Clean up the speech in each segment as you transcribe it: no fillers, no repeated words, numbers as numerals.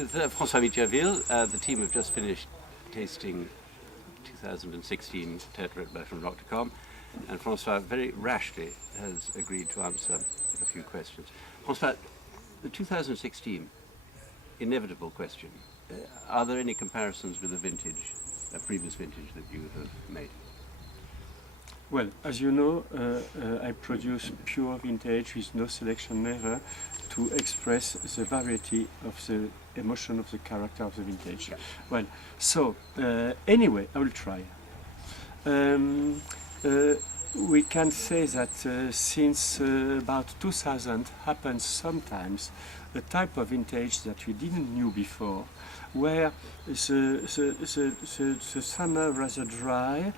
with Francois Mitjavile. The team have just finished tasting 2016 Tertre at Bordeaux En Primeur, and Francois very rashly has agreed to answer a few questions. Francois, the 2016 inevitable question, are there any comparisons with a previous vintage that you have made? Well, as you know, I produce pure vintage with no selection never to express the variety of the emotion of the character of the vintage. Yeah. Well, so anyway, I will try. We can say that since about 2000 happens sometimes a type of vintage that we didn't knew before, where the summer rather dry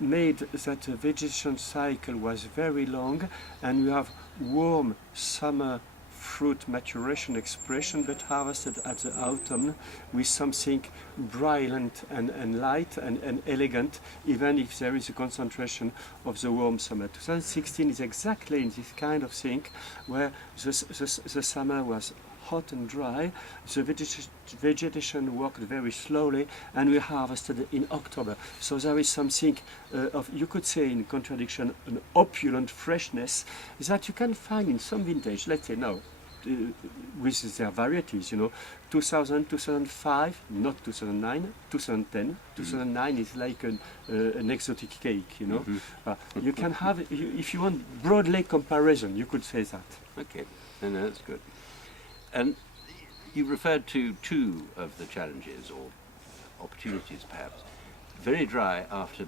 made that the vegetation cycle was very long, and we have warm summer fruit maturation expression, but harvested at the autumn with something brilliant and light and elegant, even if there is a concentration of the warm summer. 2016 is exactly in this kind of thing, where the summer was hot and dry, the vegetation worked very slowly, and we harvested in October. So there is something of, you could say in contradiction, an opulent freshness that you can find in some vintage, let's say now, with their varieties, 2000, 2005, not 2009, 2010. 2009 is like an exotic cake, You can have, if you want broadly comparison, you could say that. Okay, no, that's good. And you referred to two of the challenges, or opportunities perhaps. Very dry after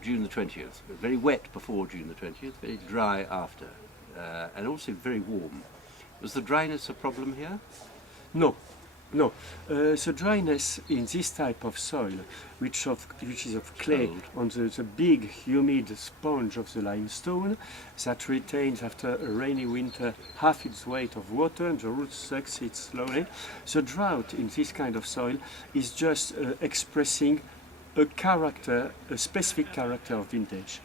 June the 20th, very wet before June the 20th, very dry after, and also very warm. Was the dryness a problem here? No. The dryness in this type of soil, which is of clay, on the big humid sponge of the limestone, that retains after a rainy winter half its weight of water, and the roots sucks it slowly. The drought in this kind of soil is just expressing a character, a specific character of vintage,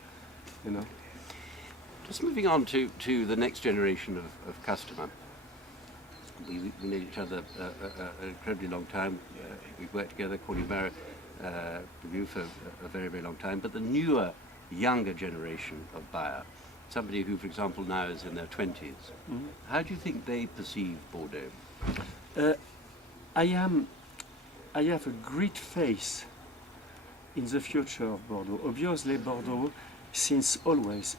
Just moving on to the next generation of customer. We know each other an incredibly long time. We've worked together, Corney, Barrow, with you for a very, very long time. But the newer, younger generation of buyer, somebody who, for example, now is in their 20s, how do you think they perceive Bordeaux? I have a great faith in the future of Bordeaux. Obviously, Bordeaux, since always,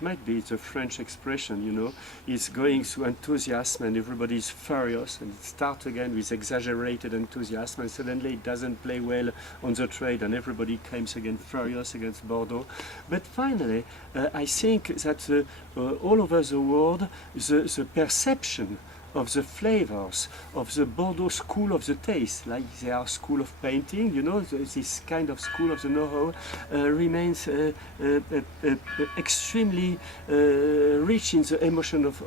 might be the French expression, is going through enthusiasm, and everybody is furious, and it starts again with exaggerated enthusiasm, and suddenly it doesn't play well on the trade, and everybody comes again furious against Bordeaux. But finally, I think that all over the world, the perception of the flavors of the Bordeaux school of the taste, like they are school of painting, this kind of school of the know-how remains extremely rich in the emotion of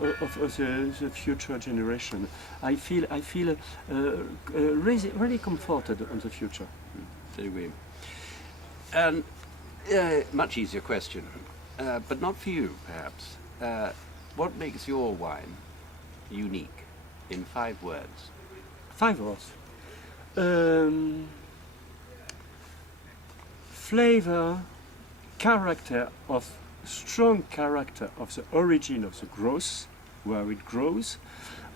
the future generation. I feel really comforted on the future. So do we. And much easier question, but not for you, perhaps. What makes your wine unique in 5 words? 5 words. Flavor, character, strong character of the origin of the growth, where it grows,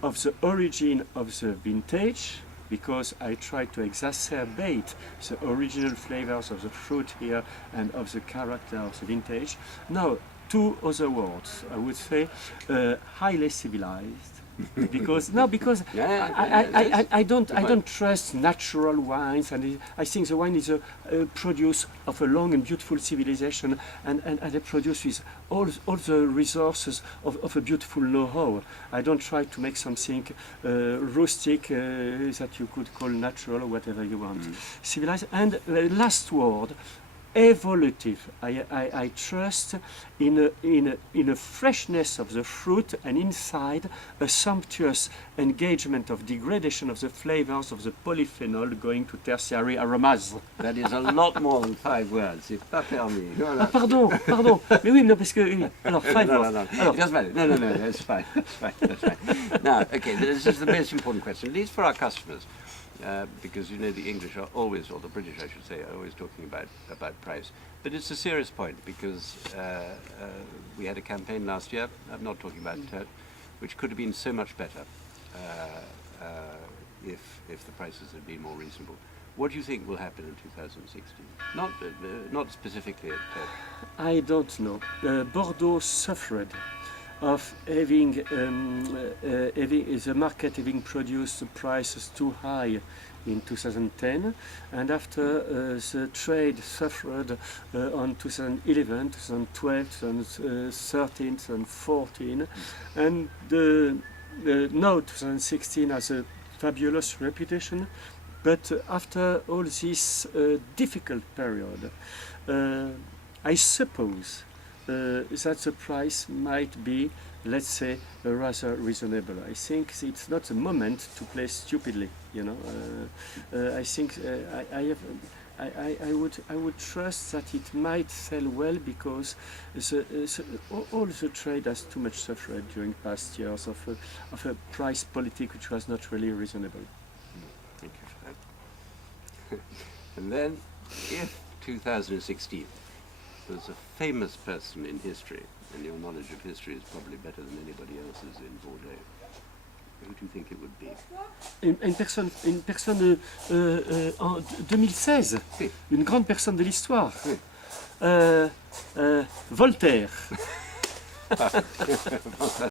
of the origin of the vintage, because I try to exacerbate the original flavors of the fruit here and of the character of the vintage. Now, 2 other words, I would say, highly civilized. because I don't trust natural wines, and I think the wine is a produce of a long and beautiful civilization, and a produce with all the resources of a beautiful know-how. I don't try to make something rustic that you could call natural or whatever you want. Civilized. And the last word, evolutive. I trust in a freshness of the fruit, and inside a sumptuous engagement of degradation of the flavors of the polyphenol going to tertiary aromas. That is a lot more than 5 words. C'est pas permis. No, no. Ah, pardon. Mais oui, non, parce que oui. Alors, 5 No, words. no, no. Alors, It doesn't matter. No, that's fine. That's fine. Now, okay, this is the most important question, at least for our customers, because you know the English are always, or the British I should say, are always talking about price. But it's a serious point, because we had a campaign last year, I'm not talking about Tertre, which could have been so much better if the prices had been more reasonable. What do you think will happen in 2016? Not specifically at Tertre. I don't know. Bordeaux suffered of having the market having produced the prices too high in 2010, and after the trade suffered on 2011, 2012, 2013, 2014, and now 2016 has a fabulous reputation. But after all this difficult period, I suppose that the price might be, let's say, rather reasonable. I think it's not a moment to play stupidly. You know, I think I would trust that it might sell well, because all the trade has too much suffered during past years of a price politic which was not really reasonable. Thank you for that. And then, if 2016 there's a famous person in history, and your knowledge of history is probably better than anybody else's in Bordeaux, who do you think it would be? Une personne en 2016, Oui. une grande personne de l'histoire. Oui. Voltaire. François